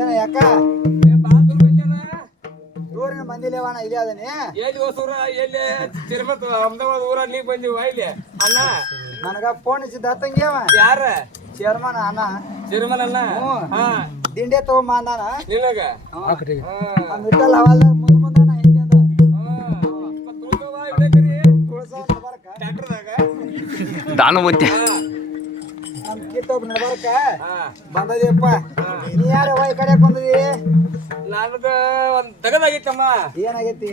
ಏನ ಯಾಕ ಊರಿನ ಮಂದಿ ಲೇವಣ ಇಲ್ಲಿ ಅದನಿ ಎಲ್ಲಿ ಹೊಸೂರ ಎಲ್ಲಿ ತಿರುಮತ ಅಹಮದಾಬಾದ್ ಊರ ನೀ ಬಂದಿವ ಇಲ್ಲಿ ಅಣ್ಣ ನನಗ ಫೋನ್ ಹಚ್ಚಿದ್ದ ತಂಗ್ಯವ ಯಾರ ಚೇರ್ಮನ್ ಅಣ್ಣ ತಿರುಮಲ ಅಣ್ಣ ದಿಂಡೆ ತಗೊಂಬ ಅಂದಾನ ನಿನಗ ಮಿಟ್ಟಲ್ ಹವಾಲ್ದಾರ್ ಮುಂದ ಮುಂದಾನ ಹಿಂದಿಂದ ದಾನು ಮತ್ತೆ ನಮ್ ಕಿತ್ತೊಬ್ಬ ನಡ್ಬಾರಕ ಬಂದದಿಯಪ್ಪ ನೀ ಯಾರವ ಈ ಕಡೆ ಬಂದದಿ ನನಗ ಒಂದ್ ತಗದಾಗಿತ್ತಮ್ಮ ಏನಾಗೈತಿ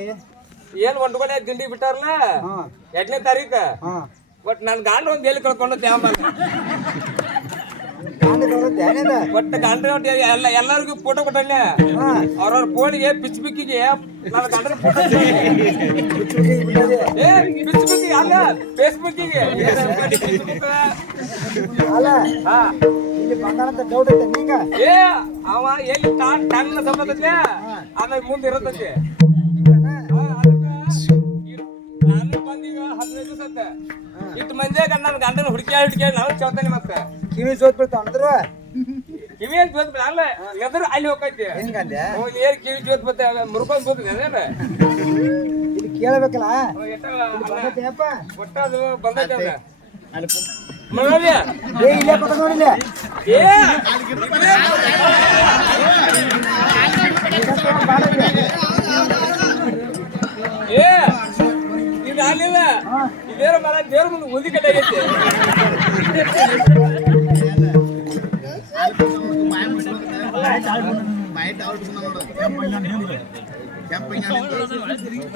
ಏನ್ ಒಂದ್ಗಡೆ ದಿಂಡಿ ಬಿಟ್ಟಾರಲ್ಲ 2ನೇ ತಾರೀಕ ಬಟ್ ನನ್ ಗಾಂಡ ಒಂದ್ ಎಲ್ಲಿ ಕಳ್ಕೊಂಡು ಒಟ್ಟು ಗಂಡ ಎಲ್ಲರಿಗೂ ಫೋಟೋ ಕೊಟ್ಟಲ್ಲ ಅವ್ರವ್ರ ಫೋನ್ಗೆ ಪಿಚ್ ಬಿಕ್ಕಿಗೆ ನನ್ನ ಗಂಡನ ಫೋಟೋ ಪಿಚ್ ಬಿಕ್ಕಿ ಅಲ್ಲ ಫೇಸ್ಬುಕ್ಕಿಗೆ ಅಲ್ಲ ಇಲ್ಲಿ ಬಂದಾನಂತ ಡೌಟ್ ಐತೆ ನಿಂಗ ಅವ ಎಲ್ಲಿ ಟಣ್ಣ ಸಂಬಂಧತೆ ಆಮೇಲೆ ಮುಂದೆ ಇರತ್ತಂತೆ ನಾನು ಬಂದೀಗ 15 ದಿವಸ ಅಂತ ಇಟ್ಟು ಮಂದಿಯಾಗ ನನ್ನ ಗಂಡನ ಹುಡುಕಿ ನಾವು ಚೌತಾನೆ ಮತ್ತೆ ಕಿವಿ ಸೋತ್ ಬಿಡ್ತಾವ ಅಂದ್ರು ಕಿವಿ ಅಂತ ಜೋತ್ ಬಿಡ ಅಲ್ಲ ಎದುರು ಅಲ್ಲಿ ಹೋಗೈತಿ ಹೆಂಗಂದೆ ಏರ್ ಕಿವಿ ಜೋತ್ ಬತ್ತೆ ಮುರ್ಕೊಂಡ್ ಹೋಗ್ತದೆ ಅದೇನ ಇಲ್ಲಿ ಕೇಳಬೇಕಲ್ಲ ಒಟ್ಟ ಅದು ಬಂದೈತೆ ಇಲ್ಲೇ ಕೊಟ್ಟ ನೋಡಿಲ್ಲ ಇದು ಅಲ್ಲಿಲ್ಲ ಇದೇರ ಮರ ದೇವ್ರ ಮುಂದೆ ಉದಿ ಕಡೆ ಆಗೈತಿ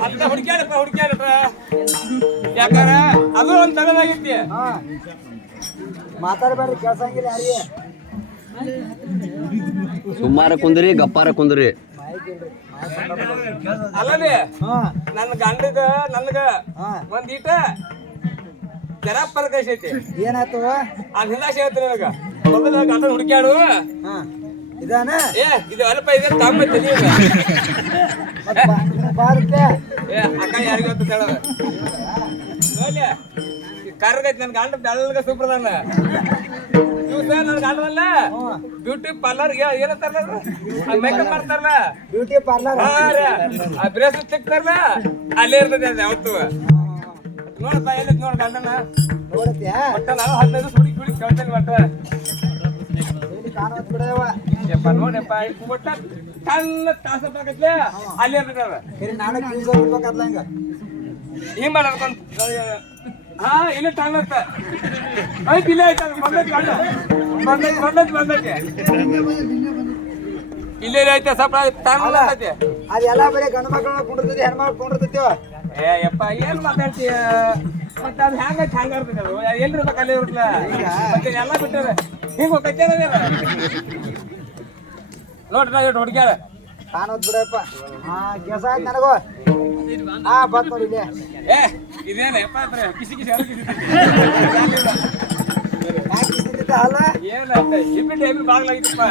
ಅಂತ ಹುಡುಕ್ಯಾಡಪ್ಪ ಯಾಕಾರ ಅದು ಒಂದ್ ತಗದಾಗೈತಿ ಮಾತಾಡ್ಬೇಡ್ರಿ ಕೇಳ್ಸಂಗಿಲ್ಲ ಯಾರಿಗೆ ಸುಮಾರ ಕುಂದ್ರಿ ಗಪ್ಪಾರ ಕುಂದ್ರಿ ಅಲ್ಲದೆ ನನ್ನ ಗಂಡಗ ನನ್ಗ ಒಂದ್ ಈಟ ಜರ ಪರಕೈಸಿ ಐತಿ ಏನಾಯ್ತು ಅದ್ ಹಿಂದಾಶೆ ಐತಿ ನನಗ ಮೊದಲ ಗಂಡನ ಹುಡುಕ್ಯಾಡು ಇದಾನ ಇದು ಅಲ್ಪ ಇದೆ ತಮ್ಮ ತಲಿ ಬಾರುತ್ತೆ ಅಕ್ಕ ಯಾರಿಗೂ ಅಂತ ಹೇಳದ ಕರ್ಗೈತಿ ನನ್ ಗಂಡ ಬೆಳ್ಳಗ ಸೂಪ್ರದಾನ ದಿವಸ ನನ್ ಗಂಡನಲ್ಲ ಬ್ಯೂಟಿ ಪಾರ್ಲರ್ ಏನಂತಾರಲ್ಲ ಮೇಕಪ್ ಮಾಡ್ತಾರಲ್ಲ ಬ್ಯೂಟಿ ಪಾರ್ಲರ್ ಆ ಬ್ರೇಸ್ಲೆಟ್ ಸಿಕ್ತಾರಲ್ಲ ಅಲ್ಲೇ ಇರ್ತದೆ ಅದು ಯಾವತ್ತು ನೋಡಪ್ಪ ಎಲ್ಲಿದ್ ನೋಡ ಗಂಡನ ನೋಡತ್ಯಾ ಒಟ್ಟ ನಾವು 15 ಹುಡುಗಿ ಕೇಳ್ತೇನೆ ಮಟ್ಟ ಕಾಣೋದ್ ಬಿಡವ ಯಪ್ಪ ನೋಡಪ್ಪ ಒಟ್ಟ ಸಣ್ಣ ತಾಸಪ್ಪಾಗತ್ಲೆ ಅಲ್ಲೇ ಇರ್ತದೆ ನಾನು ಕಿವಿ ಹೋಗ್ಬೇಕಲ್ಲ ಹಿಂಗ ಹಿಂಗ್ ಮಾಡ್ಕೊಂಡ್ ಇಲ್ಲಿ ಟಣ್ಣತ್ತ ಐತಿ ಇಲ್ಲೇ ಐತ ಬಂದೈತಿ ಗಂಡ ಬಂದೈತಿ ಇಲ್ಲೇ ಐತೆ ಸ್ವಲ್ಪ ಟಣ್ಣ ಐತೆ ಅದೆಲ್ಲ ಬರೀ ಗಂಡು ಮಕ್ಕಳನ್ನ ಕುಂಡಿರ್ತೈತಿ ಹೆಣ್ಮಕ್ಳು ಕುಂಡಿರ್ತೈತಿವ ಯಪ್ಪ ಏನ್ ಮಾತಾಡ್ತೀಯ ಮತ್ತೆ ಅದು ಹ್ಯಾಂಗೈತಿ ಹ್ಯಾಂಗ ಇರ್ತೈತಿ ಅದು ಎಲ್ಲಿರ್ಬೇಕು ಅಲ್ಲಿ ಇರುತ್ತಲ್ಲ ಮತ್ತೆ ಎಲ್ಲ ಬಿಟ್ಟದ ಹಿಂಗ ಹೋಗೈತೆ ನೋಡ್ರಿ ಹುಡುಗ್ಯಾರ ಕಾಣೋದ್ ಬಿಡಪ್ಪ ಕೆಲಸ ಆಯ್ತು ನನಗೂ ಬಂದ್ ನೋಡಿ ಇಲ್ಲಿ ಇದೇನ ಯಪ್ಪ ಕಿಸಿ ಅಲ್ಲ ಏನ ಇಬ್ಬಿ ಬಾಗ್ಲಾಗಿತ್ತಪ್ಪ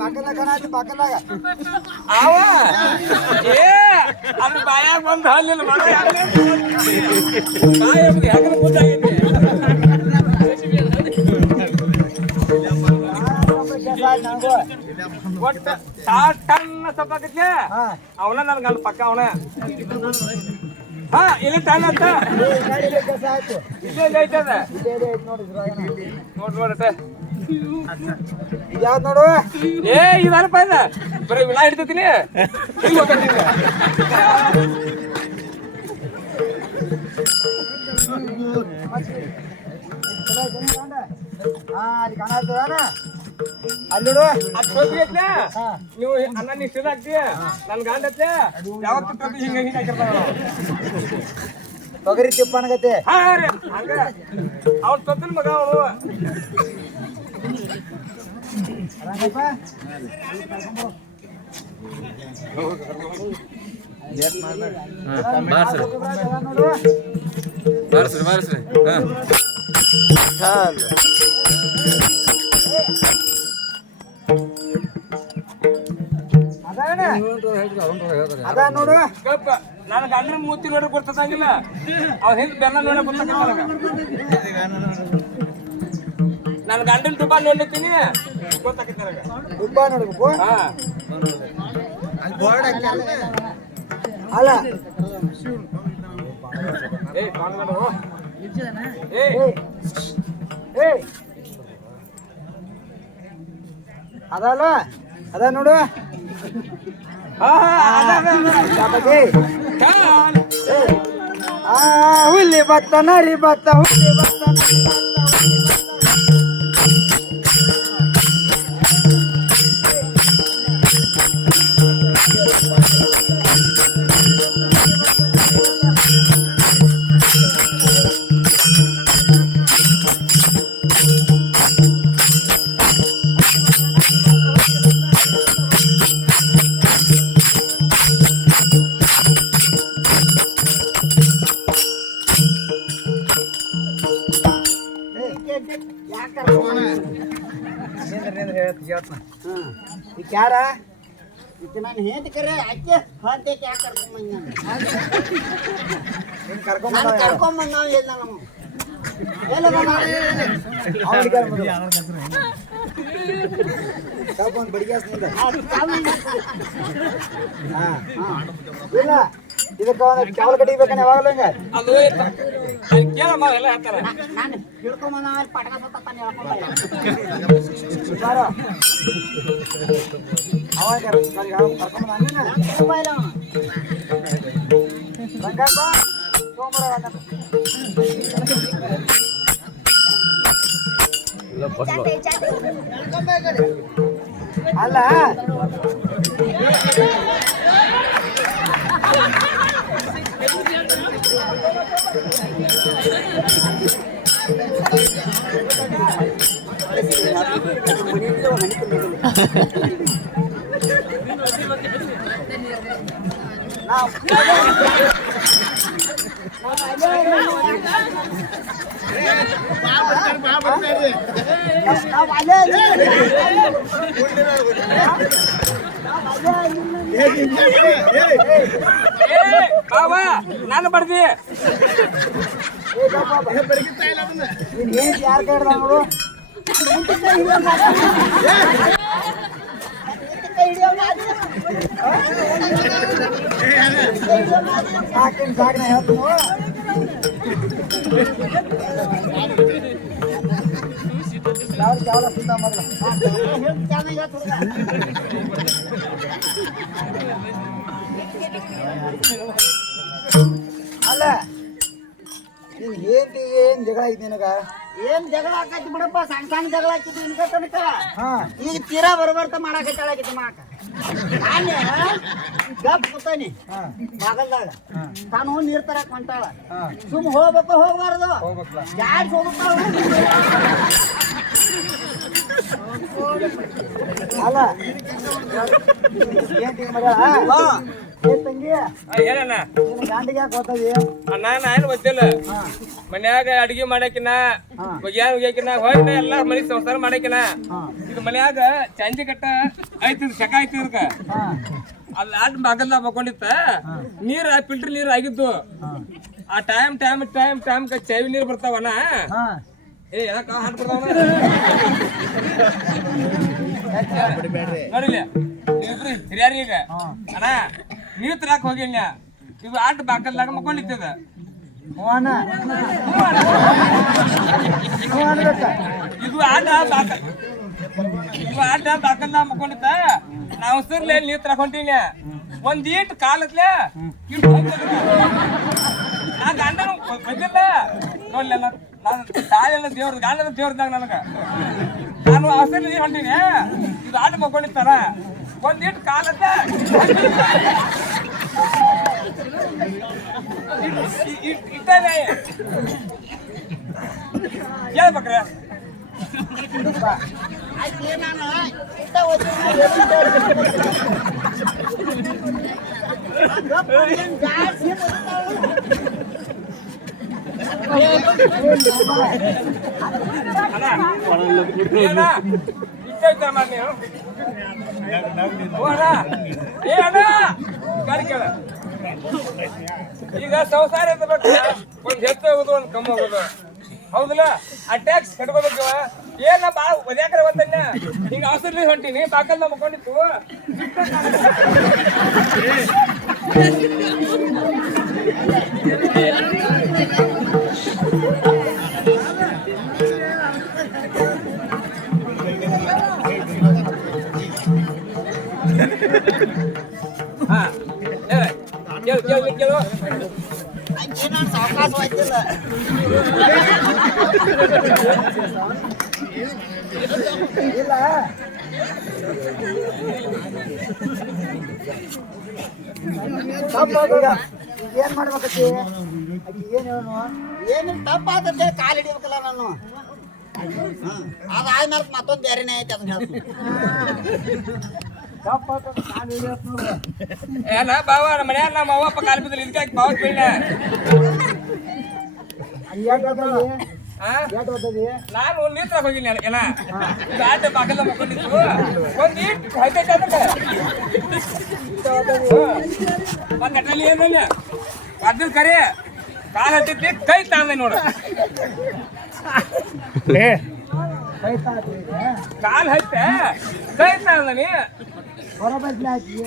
ಬಾಕಲ್ದಾಗ ಕಾಣಾಯ್ತು ಬಾಕಲ್ದಾಗ ಅವ ಅದು ಬಾಯಾಗ ಬಂದು ಹಲ್ಲಿಲ್ಲ ಬಾಯ ಹೆಂಗ ಮುಂದಾಗೈತಿ ಒಟ್ಟ ಟಣ್ಣ ಸಪ್ಪಾಗೈತಿ ಅವನ ನನ್ ಗಂಡ ಪಕ್ಕ ಅವನ ಇಲ್ಲಿ ಟಣ್ಣ ಅಂತ ಇಲ್ಲೇ ಐತದ ನೋಡ್ರಿ ಯಾವ್ದು ನೋಡು ಇದಲ್ಪ ಇದ ಬರೀ ವಿಳಾ ಹಿಡ್ತೀನಿ ಹಿಂಗ ಹೋಗ್ತೀನಿ ಅಲ್ಲಿ ಕಾಣಾಯ್ತದಾನ ಅಲ್ಲಿ ನೋಡು ಅದ್ ಸೋತ್ರಿ ಐತ್ಲೆ ನೀವು ಅನ್ನ ನೀ ಸಿದಾಕ್ತಿ ನನ್ ಗಂಡ ಐತ್ಲೆ ಯಾವತ್ತು ಹಿಂಗ ಹಿಂಗ ಹಾಕಿರ್ತಾವ ತೊಗರಿ ತಿಪ್ಪ ಅನ್ಗತ್ತೆ ರೀ ಹಂಗ ಅವ್ನ ತೊತ್ತಲ್ ಮಗ ಅವನು ಬಾರ್ಸ್ರಿ ಅದ ನೋಡು ನನ್ನ ಗಂಡನ ಮೂತಿ ನೋಡ್ರಿ ಗೊತ್ತಾಗಿಲ್ಲ ಅವ್ರ ಹಿಂದೆ ಬೆನ್ನ ನೋಡ ಗೊತ್ತಾಗ ನಾನು ಗಂಡನ ತುಪ್ಪ ನೋಡ್ಲಿತ್ತೀನಿ ಗೊತ್ತಾಕೈತಿ ನನಗೆ. ದುಬ್ಬ ನೋಡ್ಬೇಕು. ಹಾ ಅಲ್ಲ ಏ ಕಾಣ್ಗಳು ಏ ಏ ಅದಲ್ಲ ಅದ ನೋಡು. ಚಾಪತಿ. ಏ, ಹುಲಿ ಭತ್ತ ನರಿ ಭತ್ತ ಹುಲಿ ಭತ್ತ ನರಿ ಭತ್ತ. ಯಾರ ನಾನು ಹೇಂತ ಕರೆ ಅಕ್ಕೆ ಹೊಂತಕ್ಕೆ ಯಾಕೆ ಕರ್ಕೊಂಬಂದ ನಾವು ಎಲ್ಲ ನಮ್ಮ ಇಲ್ಲ ಇದಕ್ಕೆ ಒಂದು ಚಾವಲ್ ಕಟ್ಟಿಬೇಕನ್ನ ಯಾವಾಗಲೂ ಹಿಂಗ ಅದು ಕೇಳಮ್ಮ ಎಲ್ಲ ಹೇಳ್ತಾರೆ. ನಾನು ಹಿಡ್ಕೊಂಬಂದ ಪಟಕ ಸತ್ತ ಹೇಳ್ಕೊಂಬಲ್ಲ ಅವಾಗ ಅಲ್ಲ ಬಾವ ನಾನು ಬರ್ದಿ ಯಾರು ಕೇಳ್ದ ನೋಡು ಸಾಕಿನ ಸಾಕಿನ ಹೇಳ್ತು ಚಾವಲ ಸುತ್ತ ಮೊದಲ ಅಲ್ಲ ನೀನ್ ಏನ್ ಜಗಳ ಐತಿ ನಿನಗ ಏನ್ ಜಗಳ ಆಕೈತಿ ಬಿಡಪ್ಪ, ಸಣ್ಣ ಸಣ್ಣ ಜಗಳ ಆಕಿತ್ತು ಇನ್ಕ ತನಕ. ಹಾ ಈಗ ತೀರಾ ಬರಬರ್ತ ಮಾಡಾಕತ್ತಾಳಾಕಿತ್ತು ಮಾಕ. ನಾನೇ ಗಪ್ ಕೂತಾನಿ ಬಾಗಲ್ದಾಗ, ತಾನು ನೀರ್ ತರಕ್ ಹೊಂಟಾಳ. ಸುಮ್ ಹೋಗ್ಬೇಕು ಹೋಗ್ಬಾರ್ದು, ಜಾಡ್ಸ್ ಹೋಗ್ತಾಳ. ಅಲ್ಲ ಏನ್ ಮಗ ತಂಗಿ ಏನಣ್ಣ ಗಾಂಡಿಗೆ ಯಾಕೆ ಹೋಗ್ತದಿ? ನಾನು ಗೊತ್ತಿಲ್ಲ. ಮನ್ಯಾಗ ಅಡಿಗೆ ಮಾಡಕಿನ ಏನ್ ಹೋಗ್ಯಾಕಿನ ಹೋಯ್ನ ಎಲ್ಲಾ ಮನಿ ಸಂಸಾರ ಮಾಡಕಿನ ಇದು ಮನ್ಯಾಗ ಚಂಜಿ ಕಟ್ಟ ಐತಿ, ಶಕ ಐತಿ. ಇದಕ್ಕ ಅಲ್ಲಿ ಆಟ ಬಾಗಲ್ದ ಮಕ್ಕೊಂಡಿತ್ತ, ನೀರ್ ಫಿಲ್ಟರ್ ನೀರ್ ಆಗಿದ್ದು. ಆ ಟೈಮ್ ಚೈವಿ ನೀರ್ ಬರ್ತಾವನ. ಏ ಯಾಕ ಹಾಟ್ ಬರ್ತಾವನ ನೋಡಿಲ್ಲ ಹಿರಿಯಾರಿ. ಈಗ ಅಣ್ಣ ನೀರ್ ತರಾಕ್ ಹೋಗಿಲ್ಲ, ಇವ್ ಆಟ ಬಾಗಲ್ದಾಗ ಮಕ್ಕೊಂಡಿತ್ತದ. ಇದು ಆಟ ಬಾಕಲ್ದ ಮಕ್ಕೊಂಡಿತ್ತ. ನಾವು ಸರ್ಲೆ ನೀರ್ ತರಕ್ ಹೊಂಟೀನಿ. ಒಂದ್ ಈಟ್ ಕಾಲತ್ಲೆ ನಾ ಗಂಡನ ಬಂದಿಲ್ಲ ನೋಡ್ಲ. ನಾನು ತಾಳೆಲ್ಲ ದೇವ್ರ ಗಂಡನ ದೇವ್ರದಾಗ ನನಗ. ನಾನು ಹಸರ್ ನೀರ್ ಹೊಂಟೀನಿ, ಇದು ಆಟ ಮಕ್ಕೊಂಡಿತ್ತಾರ. ಒಂದ್ ಈಟ್ ಕಾಲತ್ತ ಇಟ್ಟಾನೆ ಹೇಳ್ಬೇಕ್ರ. ನಾನು ಈಗ ಸಂಸಾರ ಒಂದ್ ಹೆಚ್ಚು ಹೋಗುದು, ಒಂದ್ ಕಮ್ಮಿ ಹೋಗುದು. ಹೌದಲ್ಲ ಆ ಟ್ಯಾಕ್ಸ್ ಕಟ್ಕೋಬೇಕು ಏನ ಬಾ ಒದ್ಯಾಕ್ರೆ ಬಂದನ್ನ ಹಿಂಗ ಅವಸರ್ಲಿ ಹೊಂಟೀನಿ ಬಾಕಲ್ ಮಕ್ಕೊಂಡಿತ್ತು ಹಾ ಕೇಳು ನಾನು ಸಾವಕಾಶವಾಯ್ತಿಲ್ಲ ಇಲ್ಲ ಏನ್ ಮಾಡ್ಬೇಕತ್ತಿ ಆಕಿ ಏನ್ ಹೇಳನು ಏನು ತಪ್ಪಾತಂತೆ ಕಾಲು ಹಿಡಿಬೇಕಲ್ಲ ನಾನು ಅದಾದ್ಮೇಲೆ ಮತ್ತೊಂದು ಬೇರೆನೇ ಐತೆ ಅದನ್ನ ಹೇಳ್ತೀನಿ ಏನ ಬಾವ ನಮ್ಮ ಮನ್ಯಾಗ ನಮ್ಮ ಅವ್ವಪ್ಪ ಕಾಲು ಬಿದ್ದಲ್ಲಿ ಇದಕ್ಕೆ ಬಾವ ಬೀಳ ನಾನು ನಿಂತ್ರ ಹೋಗಿನಿ ಏನ ಆಟ ಬಾಕಲ್ಲ ಮಕ್ಕೊಂಡಿತ್ತು ಒಂದ್ ನೀಟ್ ಹೈತೈತೆ ಅದಕ್ಕೆ ಏನಲ್ಲ ಅದ್ರ ಕರೆ ಕಾಲ್ ಹತ್ತೈತಿ ಕೈ ತಾಂದೆ ನೋಡ ಕಾಲ್ ಹತ್ತ ಕೈ ತಾಂದನಿ ಹೊರಬದ್ಲಿ ಹಾಕಿ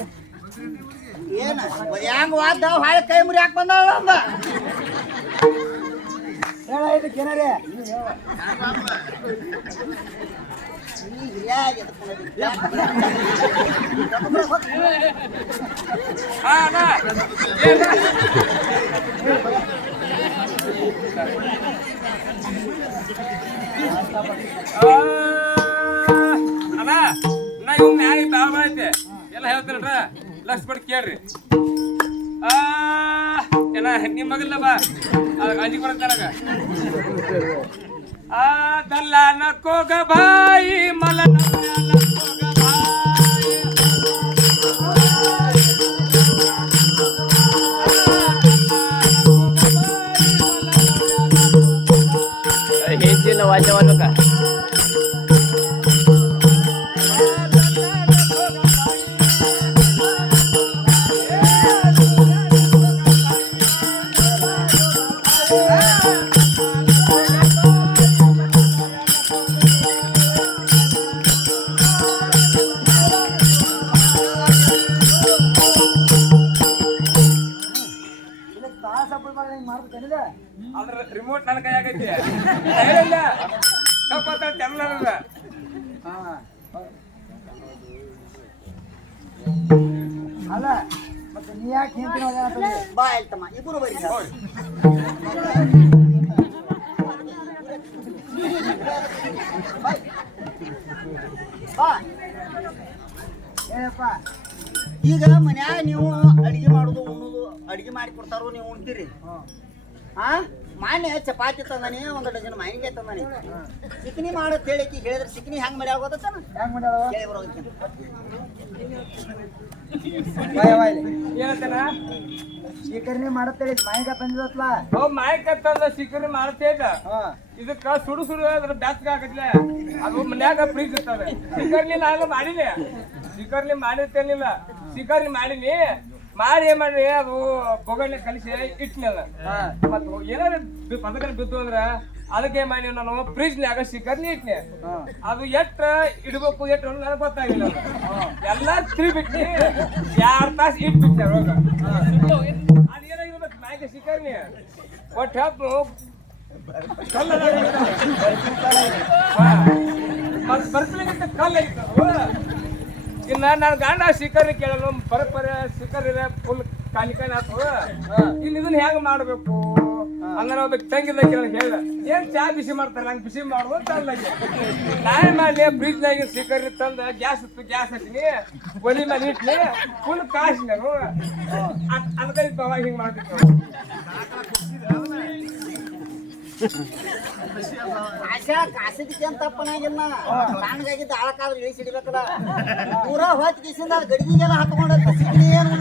ಏನು ಹೆಂಗ ವಾದ ಹಾಳೆ ಕೈ ಮುರಿ ಹಾಕಿ ಬಂದಾಳ ಅಂದ ಹೇಳ ಇದಕ್ಕೆ ಏನಾರೇ ಅಣ್ಣ ನಾ ಇವ್ ನ್ಯಾಯ ಬಾಳ ಐತೆ ಎಲ್ಲ ಹೇಳ್ತಾರಲ್ರ ಲಕ್ಷ ಪಡ್ ಕೇಳ್ರಿ ಏನ ನಿಮ್ ಮಗಲ್ಲ ಬಾ ಅಂಜಿ ಬರತ್ತಾರಾಗ ದಲ್ಲ ನಕ್ಕೋಗ ಬಾಯಿ ಮಲ ಹೆಚ್ಚಿನ ವಾದ್ಯವಾದಕ ಅದ್ರ ರಿಮೋಟ್ ನನ್ನ ಕೈ ಆಗೈತಿ ಇಲ್ಲ ತಪ್ಪ ತೆಲ್ಲ ಅಲ್ಲ ಮತ್ತೆ ನೀ ಯಾಕೆ ಹಿಂದಿನ ಬಾ ಹೇಳ್ತಮ್ಮ ಇಬ್ಬರು ಬರೀ ಬಾ ಏನಪ್ಪ ಈಗ ಮನ್ಯಾಗ ನೀವು ಅಡಿಗೆ ಮಾಡೋದು ಉಣ್ಣೋದು ಅಡಿಗೆ ಮಾಡಿ ಕೊಡ್ತಾರೋ ನೀವು ಉಣ್ತೀರಿ ಹಾ ಮಾನ್ಯ ಚಪಾತಿ ತಂದಾನಿ ಒಂದು ಡಜನ್ ಮಾವಿನಕಾಯಿ ತಂದಾನಿ ಚಿಕನಿ ಮಾಡತ್ ಹೇಳಿಕಿ ಹೇಳಿದ್ರೆ ಚಿಕನಿ ಹೆಂಗ್ ಮಾಡ್ಯಾಳ ಗೊತ್ತಾನ ಹೆಂಗ್ ಮಾಡ್ಯಾಳ ಹೇಳಿ ಬರೋದಕ್ಕೆ ಏನಂತಾನ ಶೀಕರ್ಣಿ ಮಾಡತ್ತೇಳಿ ಮಾಯಿಕ ತಂದಿದತ್ಲ ಮಾಯಕ ತಂದ ಸಿಕ್ಕರಿ ಮಾಡ್ತೇಕ ಇದಕ್ಕ ಸುಡು ಸುಡು ಅದ್ರ ಬ್ಯಾಸ್ಗ ಆಗತ್ಲೆ ಅದು ಮನ್ಯಾಗ ಫ್ರೀಜ್ ಇರ್ತದೆ ಸಿಕ್ಕರ್ಲಿ ನಾನು ಮಾಡಿನಿ ಸಿಕ್ಕರ್ಲಿ ಮಾಡಿರ್ತೇನಿಲ್ಲ ಸಿಕ್ಕರ್ಲಿ ಮಾಡಿನಿ ಮಾಡಿ ಏನ್ ಮಾಡ್ರಿ ಅದು ಬೊಗಣ್ಣೆ ಕಲಿಸಿ ಇಟ್ನಲ್ಲ ಮತ್ ಏನಾರ ಪದಕನ ಬಿದ್ದು ಅಂದ್ರ ಅದಕ್ಕೆ ಏನ್ ಮಾಡಿ ನಾನು ಫ್ರಿಜ್ನ್ಯಾಗ ಸಿಕ್ಕರ್ನಿ ಇಟ್ನೆ ಅದು ಎಷ್ಟ ಇಡ್ಬೇಕು ಎಟ್ಟು ನನಗೆ ಗೊತ್ತಾಗಿಲ್ಲ ಎಲ್ಲಾ ತಿಳಿ ಬಿಟ್ನಿ 2 ತಾಸು ಇಟ್ಬಿಟ್ಟೆ ರೋಗ ಅದೇನಾಗಿರ್ಬೇಕು ನಾಯಕ ಸಿಕ್ಕರ್ನಿ ಒಟ್ಟು ಹಬ್ಬ ಮತ್ ಬರ್ತಿಲಿಂತ ಕಲ್ಲಾಗಿತ್ತು ಇನ್ನ ನಾನು ಗಂಡ ಸಿಕ್ಕರ್ ಕೇಳಲು ಬರಪರ ಸಿಕ್ಕರ್ ಫುಲ್ ಕಾಲಿಕಾಯಿ ಆತು ಇನ್ನು ಇದನ್ನ ಹೆಂಗ್ ಮಾಡ್ಬೇಕು ಹಂಗಾರ ಒಬ್ಬ ತಂಗಿದ ಹೇಳ್ದ ಏನ್ ಚಾ ಬಿಸಿ ಮಾಡ್ತಾರೆ ನಂಗೆ ಬಿಸಿ ಮಾಡುವ ತಂದಾಗೆ ನಾಯಿ ಮಾಡಿ ಫ್ರಿಜ್ನಾಗ ಸಿಕ್ಕರ್ ತಂದ ಗ್ಯಾಸ್ ಇತ್ತು ಗ್ಯಾಸ್ ಹಚ್ಚಿನಿ ಒಲಿ ಮೇಲೆ ಇಟ್ನಿ ಫುಲ್ ಕಾಸಿ ನಾನು ಅದಕ್ಕೆ ಅವಾಗ ಹಿಂಗ್ ಮಾಡ್ತಿತ್ತು ಕಾಸಿದ್ದಕ್ಕೆ ಅಂತ ತಪ್ಪನಾಗಿಲ್ಲ ನನಗಾಗಿದ್ದ ಆಳಕಾದ್ರೆ ಇಳಿಸಿ ಹಿಡಿಬೇಕಲ್ಲ ಪೂರಾ ಹೊತ್ತು ಕಿಸಿಂದ ಗಡಿಗೆಲ್ಲ ಹತ್ಕೊಂಡ ಸಿಕ್ಕಿ ಏನು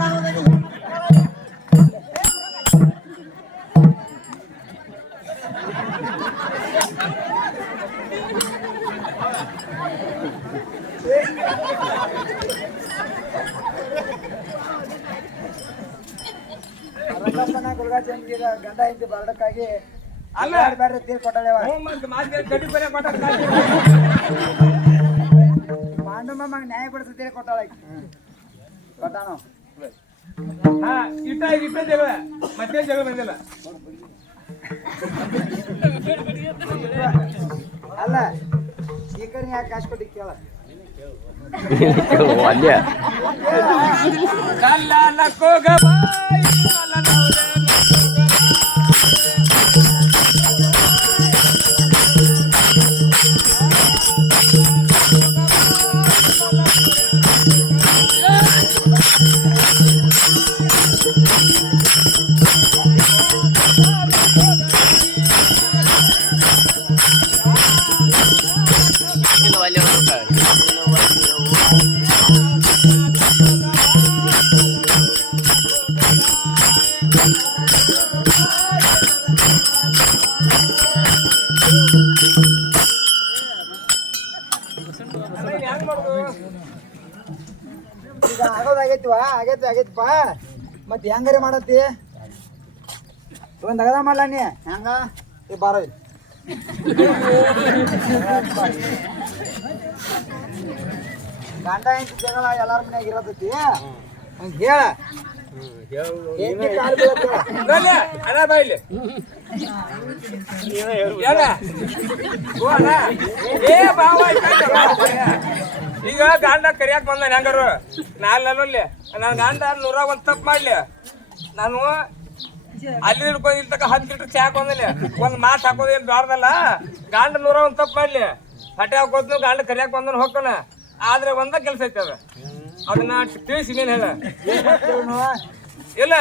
ರಂಗಪ್ಪನ ಗುರುಗಾಚಂದ್ಗಿರ ಗಂಡ ಹಿಂದಿ ಬರಡಕ್ಕಾಗಿ ಅಲ್ಲ ಬೇರೆ ತೀರ್ ಕೊಟ್ಟಾಳೆವ ಗಡಿ ಬರೀ ಮಾಂಡು ಮಾಮ ನ್ಯಾಯ ಪಡಿಸ ತೀರ್ ಕೊಟ್ಟಾಳ ಕೊಟ್ಟಾನು ಇಟ್ಟ ಜಗಳ ಮತ್ತೆ ಜಗಳ ಬಂದಿಲ್ಲ ಅಲ್ಲ ಶ್ರೀಕರ್ಣಿ ಯಾಕೆ ಕಾಸು ಕೊಟ್ಟಿ ಕೇಳ ಅಲ್ಲೇ ಈಗ ಆಗೋದಾಗೈತಿವಾ ಆಗೈತಿಪ್ಪ ಮತ್ತೆ ಹೆಂಗಾರೆ ಮಾಡತ್ತಿ ಒಂದ್ ಅಗದ ಮಾಡ್ಲ ನೀ ಹೆಂಗ ಏ ಬಾರೋ ಇಲ್ಲಿ. ಗಂಡ ಹೆಂಡತಿ ಜಗಳ ಎಲ್ಲಾರ ಮನ್ಯಾಗ ಇರತೈತಿ ಹಂಗ ಹೇಳ ಹೆಂಡತಿ ಕಾಲ್ ಬೀಳತ್ತೇಳ. ಅಣ್ಣ ಬಾ ಇಲ್ಲಿ ಏ ಬಾವ ಈಗ ಗಾಂಡ ಕರಿಯಾಕ್ ಬಂದ ಹೆಂಗಾರು ನಾನಲ್ಲಿ ನನ್ನ ಗಂಡ 101 ತಪ್ಪು ಮಾಡ್ಲಿ ನಾನು ಅಲ್ಲಿ ಹಿಡ್ಕೊಂಡು ಇಲ್ಲಿ ತಕ 10 ಲೀಟರ್ ಚಾ ಹಾಕೊಂದಲ್ಲಿ ಒಂದ್ ಮಾತು ಹಾಕೋದು ಏನ್ ಬ್ಯಾಡ್ದಲ್ಲ ಗಾಂಡ 101 ತಪ್ಪು ಮಾಡ್ಲಿ ಹಟ್ಟೆ ಹಾಕೋದ್ನು ಗಾಂಡ ಕರಿಯಾಕ್ ಬಂದನು ಹೋಗ್ತಾನ ಆದ್ರೆ ಒಂದ ಕೆಲಸ ಐತೆ ಅದ ಅದನ್ನ ತಿಳಿಸಿ ನೀನ್ ಹೇಳ ಇಲ್ಲ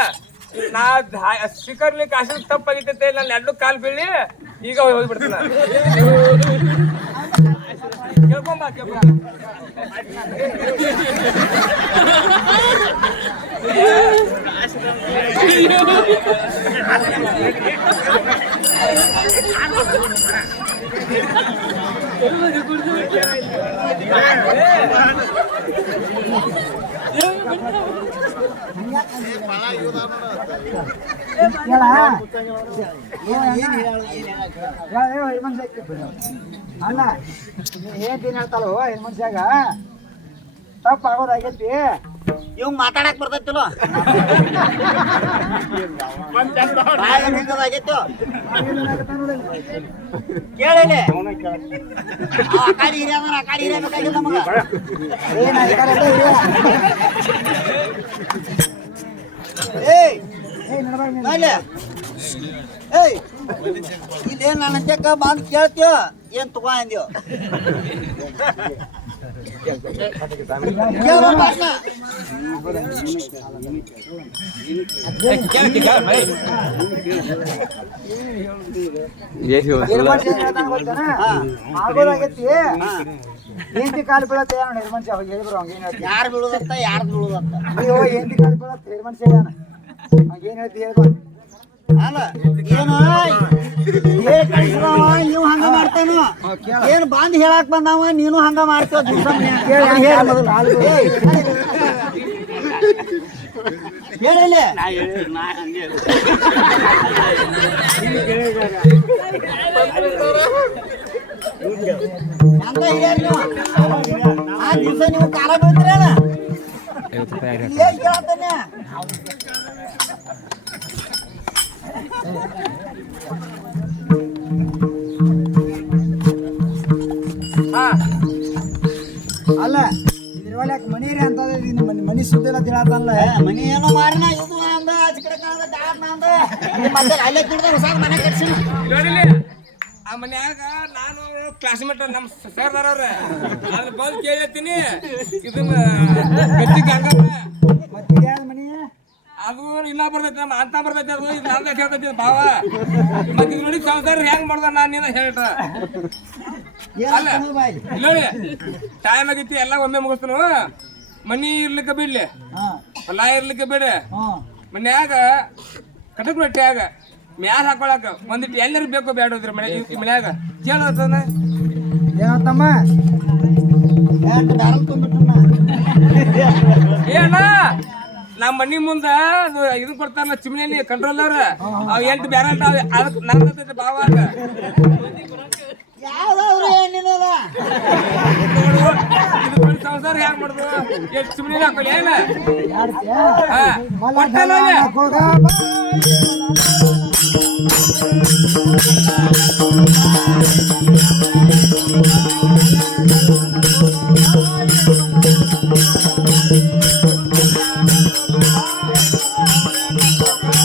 ನಾ ಶಿಖರ್ಲಿ ಕಾಶಿ ತಪ್ಪಾಗಿತ್ತೈತೆ ನಾನು 2 ಕಾಲ್ ಬೀಳಿ ಈಗ ಹೋಗ್ಬಿಡ್ತಾನ ಕೇಳ್ಕೊಂಬ ಅಲ್ಲ ಏನ್ ಹೇಳ್ತಾಳು ಹೆಣ್ ಮನ್ಷ್ಯಾಗ ತಪ್ಪ ಆಗೋದಾಗೈತಿ ಇವಂಗ್ ಮಾತಾಡಕ್ ಬರ್ತೈತಿಲ್ಲ ಹಿಂಗದಾಗೈತು ಕೇಳಿ ಅಕಾಡಿ ಹಿರಿಯ ಅಂದ್ರೆ ಅಕಾಡಿ ಹಿರಿಯ ಬೇಕಾಗಿಲ್ಲ ನಮಗ ಏಯ್ ಏಯ್ ಇಲ್ಲೇನ್ ನನ್ನ ಅಂತ್ಯಕ್ಕ ಬಂದ್ ಕೇಳ್ತೀವ ಏನ್ ತಗೋ ಅಂದ್ಯೋ ಆಗೋದಾಗೈತಿ ಹೆಂಡತಿ ಕಾಲು ಬೀಳತ್ತೆ ನಿರ್ಮನ್ಷ ಹೇಳಿದ್ರು ಹಂಗೇನ್ ಹೇಳ್ತಿ ಯಾರು ಬೀಳುದತ್ತ ಯಾರ್ದು ಬೀಳುದತ್ತ ನೀವು ಹೆಂಡತಿ ಕಾಲು ಬೀಳತ್ತೆ ನಿರ್ಮನ್ಷ ಹಂಗೇನ್ ಹೇಳ್ತಿ ಹೇಳ್ಬೋ ಅಲ್ಲ ಏನು ನೀವು ಹಂಗ ಮಾಡ್ತೇನು ಏನ್ ಬಂದ್ ಹೇಳಾಕ್ ಬಂದವ ನೀನು ಹಂಗ ಮಾಡ್ತೇವ ದಿವಸ ಹೇಳಿಲ್ಲ ಹಂಗ ಹೇಳಿ ನೀವು ಆ ದಿವಸ ನೀವು ಕಾಲ ಬೀಳ್ತೀರಲ್ಲ ಏನ್ ಕೇಳತ್ತೇನೆ ಅಲ್ಲ ಇದ್ರೊಳಗ ಮನೀರಿ ಅಂತ ಮನಿ ಸುದ್ದಿ ಇಲ್ಲ ತಿಳತ್ತಲ್ಲ ಮನಿ ಏನೋ ಮಾರಿನ ಇದು ಅಂದ ಆಚೆ ಕಡೆ ಕಾಣದ ದಾರ್ ನಂದ ಮತ್ತೆ ಅಲ್ಲೇ ಕಿಡ್ದ ಹೊಸ ಮನೆ ಕಟ್ಸಿನ ನೋಡಿಲಿ ಆ ಮನ್ಯಾಗ ನಾನು ಕ್ಲಾಸ್ಮೇಟ್ ನಮ್ಮ ಸರ್ದಾರವ್ರ ಅದ್ರ ಬಂದು ಕೇಳತ್ತೀನಿ ಇದನ್ನ ಗಚ್ಚಿಗೆ ಹಂಗಲ್ಲ ಮತ್ತೆ ಯಾವ್ದು ಮನಿ ಅದು ಇನ್ನ ಬರ್ತೈತಿ ನಮ್ಮ ಅಂತ ಬರ್ತೈತಿ ಅದು ಇದು ನಂದ ಹೇಳ್ತೈತಿ ಭಾವ ಮತ್ತೆ ಈಗ ನೋಡಿ ಸಂಸಾರ ಹೆಂಗ್ ಮಾಡ್ದ ನಾನು ನೀನ ಹೇಳ್ತ ಅಲ್ಲ ನೋಡಿ ಟೈಮ್ ಆಗೈತಿ ಎಲ್ಲ ಒಮ್ಮೆ ಮುಗಿಸ್ತನು ಮನಿ ಇರ್ಲಿಕ್ಕೆ ಬಿಡ್ಲಿ ಹೊಲ ಇರ್ಲಿಕ್ಕೆ ಬಿಡ ಮನ್ಯಾಗ ಕಟಕ್ ರೊಟ್ಟಿಯಾಗ ಮ್ಯಾಲ ಹಾಕೊಳಕ ಒಂದಿಟ್ಟು ಎಲ್ಲರಿಗೂ ಬೇಕು ಬೇಡೋದ್ರ ಮನೆ ಈ ಮನ್ಯಾಗ ಕೇಳೋತನ ಏನಂತಮ್ಮ ಏನ ನಮ್ಮ ಮನಿ ಮುಂದ ಅದು ಇದು ಕೊಡ್ತಾರಲ್ಲ ಚಿಮ್ನಿ ಕಂಟ್ರೋಲರ್ ಅವ್ 8 ಬ್ಯಾರಲ್ ಅದಕ್ಕೆ ನನ್ನ ಭಾವ ಯಾವ್ದವ್ರು ಏನಿಲ್ಲ ಇದು ಸಂಸಾರ ಹ್ಯಾಂಗ ಮಾಡುದು ಎಷ್ಟು ಚಿಮ್ನಿ ಹಾಕೊಳ್ಳಿ ಏನ ಹೋಗ